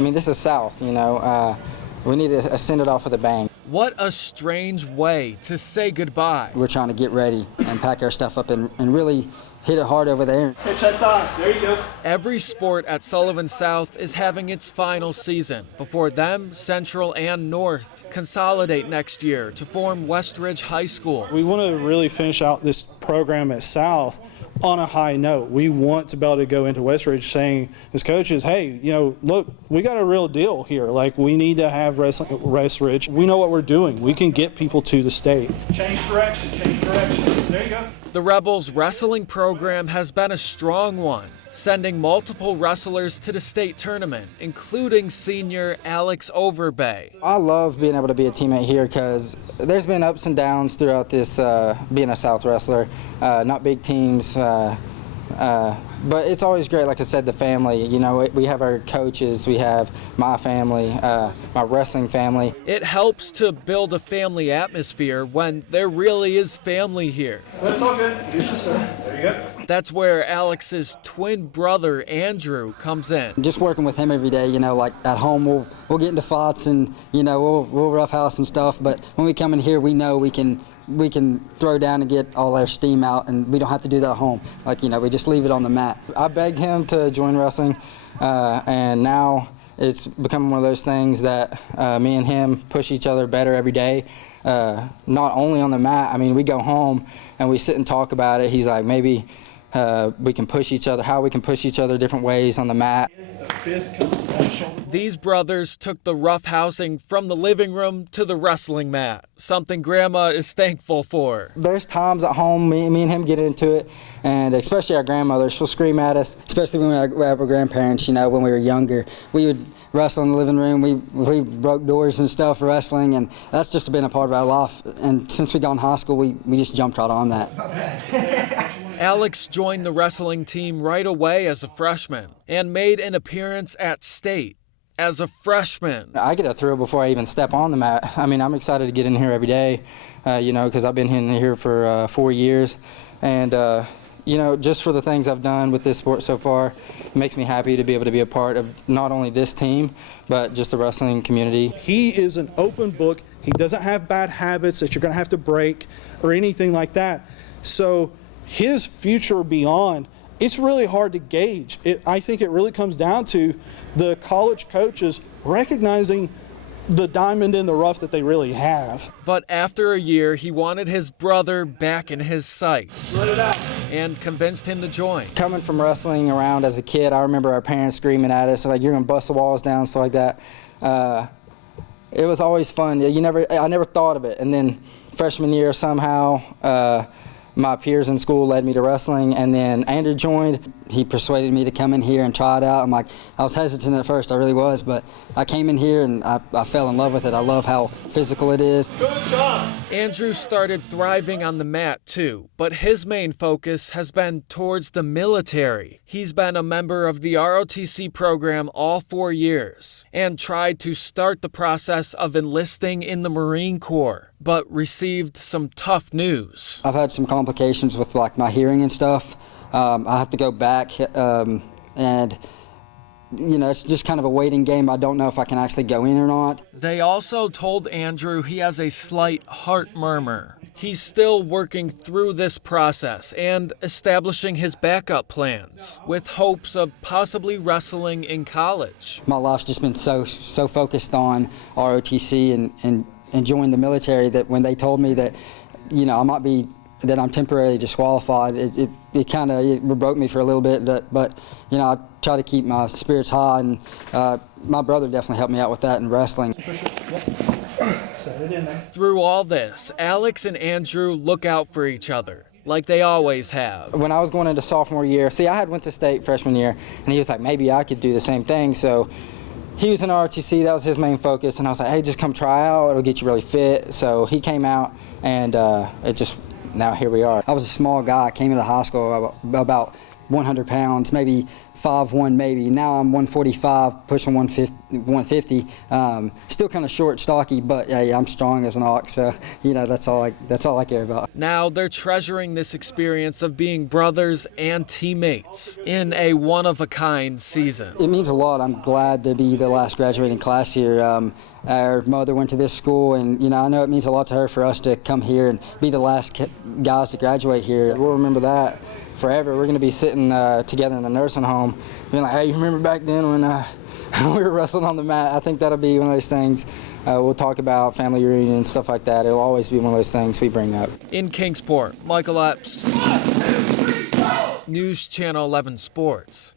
I mean, this is South, you know. We need to send it off with a bang. What a strange way to say goodbye. We're trying to get ready and pack our stuff up and really hit it hard over there. Pitch that thigh. There you go. Every sport at Sullivan South is having its final season before them, Central and North, consolidate next year to form Westridge High School. We want to really finish out this program at South on a high note. We want to be able to go into Westridge saying, as coaches, hey, you know, look, we got a real deal here. Like, we need to have Westridge. We know what we're doing. We can get people to the state. Change direction, change direction. There you go. The Rebels wrestling program has been a strong one, sending multiple wrestlers to the state tournament, including senior Alex Overbay. I love being able to be a teammate here because there's been ups and downs throughout this being a South wrestler, not big teams, but it's always great, like I said, the family. You know, we have our coaches, we have my family, my wrestling family. It helps to build a family atmosphere when there really is family here. That's all good. There you go. That's where Alex's twin brother, Andrew, comes in. Just working with him every day, you know, like at home we'll get into fights and, you know, we'll roughhouse and stuff, but when we come in here, we know we can throw down and get all our steam out, and we don't have to do that at home. Like, you know, we just leave it on the mat. I begged him to join wrestling, and now it's become one of those things that me and him push each other better every day. Not only on the mat, I mean, we go home and we sit and talk about it. He's like, maybe we can push each other, how we can push each other different ways on the mat. These brothers took the roughhousing from the living room to the wrestling mat, something Grandma is thankful for. There's times at home me and him get into it, and especially our grandmother, she'll scream at us, especially when we were our grandparents, you know, when we were younger. We would wrestle in the living room, we broke doors and stuff wrestling, and that's just been a part of our life. And since we got in high school, we just jumped right on that. Alex joined the wrestling team right away as a freshman and made an appearance at state as a freshman. I get a thrill before I even step on the mat. I mean, I'm excited to get in here every day, you know, because I've been in here for 4 years. And, you know, just for the things I've done with this sport so far, it makes me happy to be able to be a part of not only this team, but just the wrestling community. He is an open book. He doesn't have bad habits that you're going to have to break or anything like that. So his future beyond, it's really hard to gauge. I think it really comes down to the college coaches recognizing the diamond in the rough that they really have. But after a year, he wanted his brother back in his sights and convinced him to join. Coming from wrestling around as a kid, I remember our parents screaming at us, like, you're going to bust the walls down, stuff like that. It was always fun. I never thought of it. And then freshman year, somehow, my peers in school led me to wrestling, and then Andrew joined. He persuaded me to come in here and try it out. I was hesitant at first, I really was, but I came in here and I fell in love with it. I love how physical it is. Good job. Andrew started thriving on the mat too, but his main focus has been towards the military. He's been a member of the ROTC program all 4 years and tried to start the process of enlisting in the Marine Corps, but received some tough news. I've had some complications with like my hearing and stuff. I have to go back, and you know, it's just kind of a waiting game. I don't know if I can actually go in or not. They also told Andrew he has a slight heart murmur. He's still working through this process and establishing his backup plans with hopes of possibly wrestling in college. My life's just been so focused on ROTC and joining the military that when they told me that, you know, that I'm temporarily disqualified, it kind of broke me for a little bit, but you know, I try to keep my spirits high, and my brother definitely helped me out with that in wrestling. Through all this, Alex and Andrew look out for each other, like they always have. When I was going into sophomore year, I had went to state freshman year, and he was like, maybe I could do the same thing, so he was in ROTC, that was his main focus, and I was like, hey, just come try out, it'll get you really fit. So he came out, and now here we are. I was a small guy, I came into high school about 100 pounds, maybe 5'1" maybe. Now I'm 145, pushing 150. Still kind of short, stocky, but yeah, I'm strong as an ox. So that's all I care about. Now they're treasuring this experience of being brothers and teammates in a one-of-a-kind season. It means a lot. I'm glad to be the last graduating class here. Our mother went to this school, and I know it means a lot to her for us to come here and be the last guys to graduate here. We'll remember that forever. We're going to be sitting together in the nursing home, being like, "Hey, you remember back then when we were wrestling on the mat?" I think that'll be one of those things we'll talk about, family reunion and stuff like that. It'll always be one of those things we bring up. In Kingsport, Michael Epps, News Channel 11 Sports.